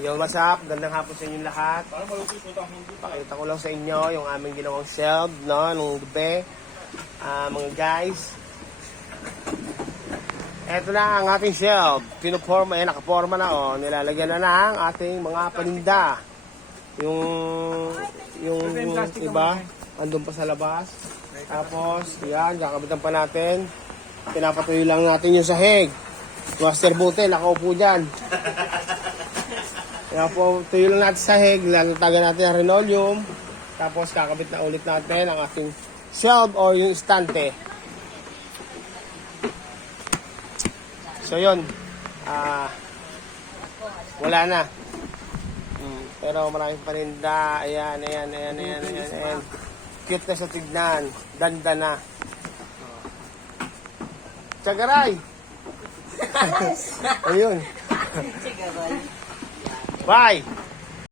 Yo, what's up? Gandang hapon sa inyong lahat. Pakita ko lang sa inyo yung aming ginawang shelf, no, nung gabi. Mga guys, eto na ang ating shelf. Pinuporma, nakaporma na, oh. Nilalagyan na ng ating mga paninda. Yung iba, andun pa sa labas. Tapos, yan, kakabitan pa natin. Pinapatuloy lang natin yung sahig. Master Bote, nakaupo dyan. Kaya po, tuyo lang natin sa sahig, lalatagan natin ang linoleum, tapos kakabit na ulit natin ang ating shelf o yung istante. So yun, wala na. Pero maraming paninda, ayan. Cute na sa tignan, ganda na. Tsagaray! Ayun. Bye!